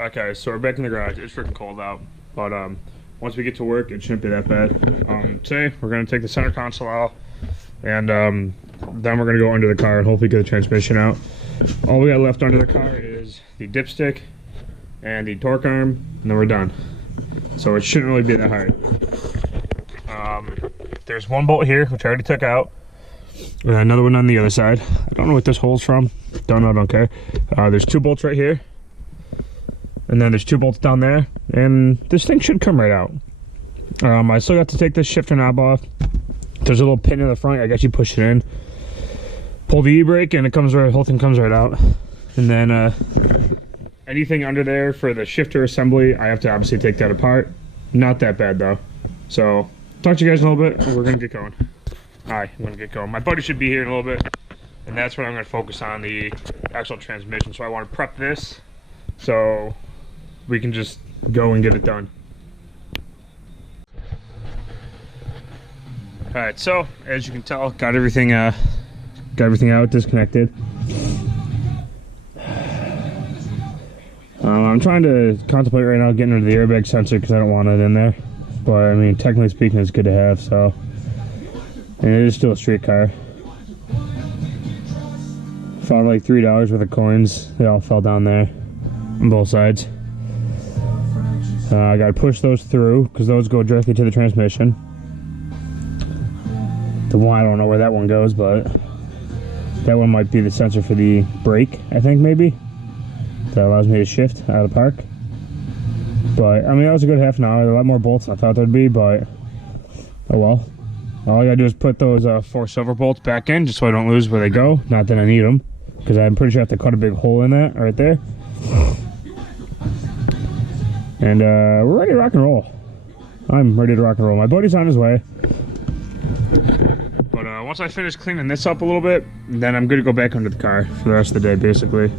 Okay, so we're back in the garage. It's freaking cold out, but once we get to work, it shouldn't be that bad. Today we're gonna take the center console out, and then we're gonna go under the car and hopefully get the transmission out. All we got left under the car is the dipstick and the torque arm, and then we're done. So it shouldn't really be that hard. There's one bolt here, which I already took out, and another one on the other side. I don't know what this hole's from. Don't know, don't care. There's two bolts right here. And then there's two bolts down there, and this thing should come right out. I still got to take this shifter knob off. There's a little pin in the front. I guess you push it in, pull the e-brake, and it comes right. The whole thing comes right out. And then anything under there for the shifter assembly, I have to obviously take that apart. Not that bad though. So talk to you guys in a little bit. We're gonna get going. All right, I'm gonna get going. My buddy should be here in a little bit, and that's what I'm gonna focus on, the actual transmission. So I want to prep this so we can just go and get it done. All right, so as you can tell, got everything out, disconnected. I'm trying to contemplate right now getting rid of the airbag sensor because I don't want it in there. But I mean, technically speaking, it's good to have. So, and it is still a street car. Found like $3 worth of coins. They all fell down there on both sides. I gotta push those through because those go directly to the transmission. The one, I don't know where that one goes, but that one might be the sensor for the brake, I think, maybe. That allows me to shift out of park. But I mean, that was a good half an hour. There are a lot more bolts than I thought there'd be, but oh well. All I gotta do is put those 4 silver bolts back in just so I don't lose where they go. Not that I need them, because I'm pretty sure I have to cut a big hole in that right there. And we're ready to rock and roll. I'm ready to rock and roll. My buddy's on his way. But once I finish cleaning this up a little bit, then I'm gonna go back under the car for the rest of the day, basically.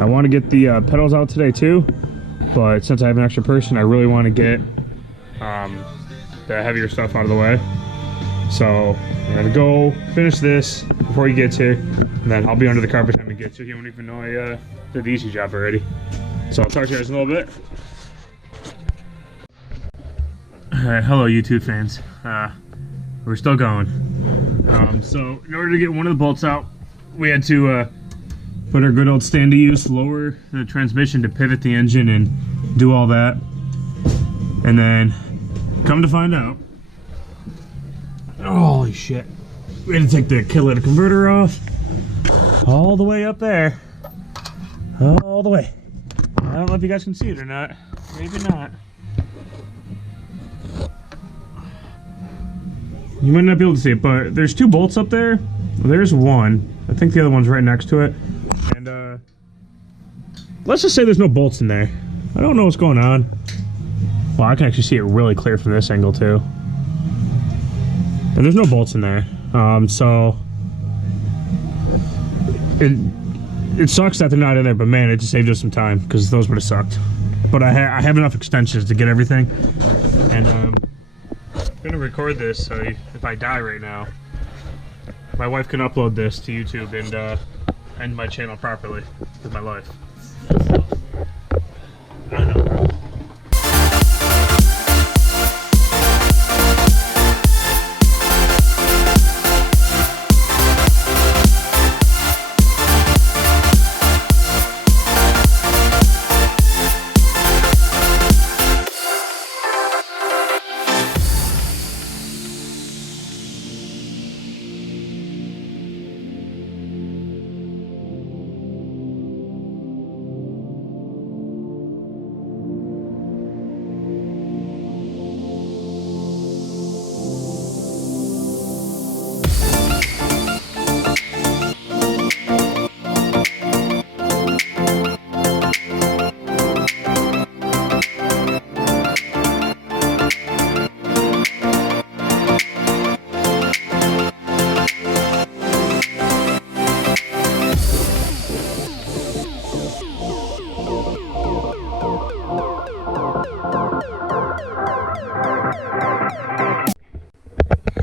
I want to get the pedals out today too, but since I have an extra person, I really want to get the heavier stuff out of the way. So I'm gonna go finish this before he gets here, and then I'll be under the car by the time he gets here. He won't even know I did the easy job already. So I'll talk to you guys in a little bit. Alright, hello YouTube fans. We're still going. So in order to get one of the bolts out, we had to put our good old stand to use, lower the transmission to pivot the engine and do all that. And then come to find out, holy shit, we had to take the catalytic converter off all the way up there. All the way. I don't know if you guys can see it or not. Maybe not. You might not be able to see it, but there's 2 bolts up there. There's one. I think the other one's right next to it. And let's just say there's no bolts in there. I don't know what's going on. Well, I can actually see it really clear from this angle too. And there's no bolts in there. So it sucks that they're not in there, but man, it just saved us some time because those would have sucked. But I have enough extensions to get everything. And I'm gonna record this so if I die right now, my wife can upload this to YouTube and end my channel properly with my life. I don't know.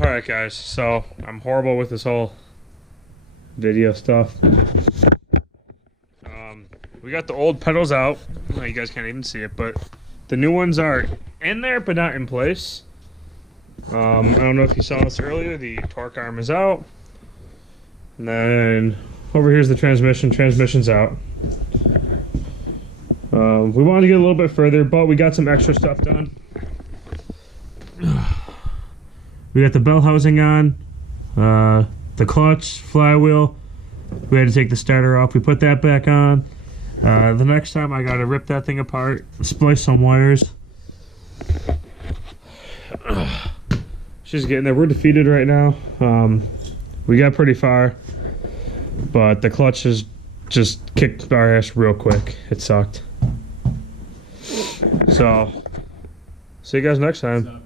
Alright guys, so I'm horrible with this whole video stuff. We got the old pedals out. Oh, you guys can't even see it, but the new ones are in there, but not in place. I don't know if you saw this earlier. The torque arm is out. And then over here's the transmission. Transmission's out. We wanted to get a little bit further, but we got some extra stuff done. We got the bell housing on, the clutch, flywheel. We had to take the starter off. We put that back on. The next time I gotta rip that thing apart, splice some wires. She's getting there. We're defeated right now. We got pretty far, but the clutch has just kicked our ass real quick. It sucked. So, see you guys next time.